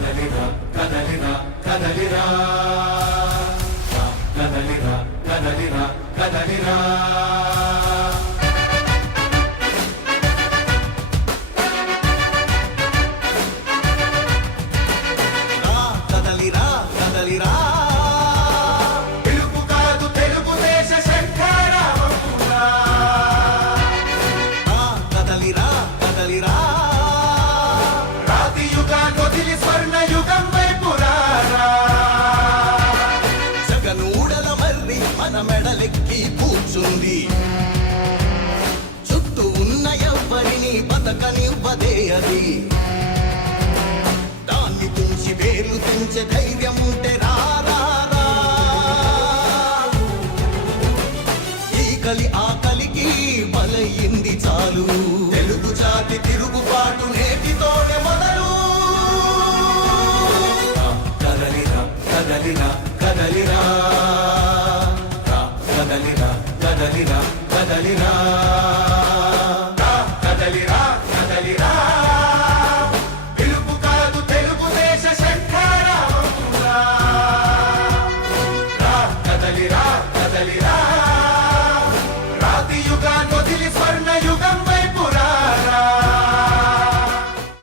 కదలిరా కదలిరా కదలిరా కదలిరా కదలిరా కదలిరా కదలిరా కదలిరా పిలుపు కాదు తెలుగుదేశ శంఖారావమురా కదలిరా కదలిరా రాతి యుగాన్ని వదిలి స్వర్ణ యుగం వైపు రారా జగనూడల మర్రి మన మెడలెక్కి కూర్చుంది చుట్టూ ఉన్న ఎవ్వరిని బతకనివ్వదే అది దాన్ని తుంచి వేర్లు తెంచే ధైర్యం ఉంటే రారా ఈ కలి ఆకలికి బలయింది చాలు తెలుగు జాతి తిరుగుబాటు నేటితోనే మొదలు కదలిరా కదలిరా కదలిరా కదలిరా కదలిరా కదలిరా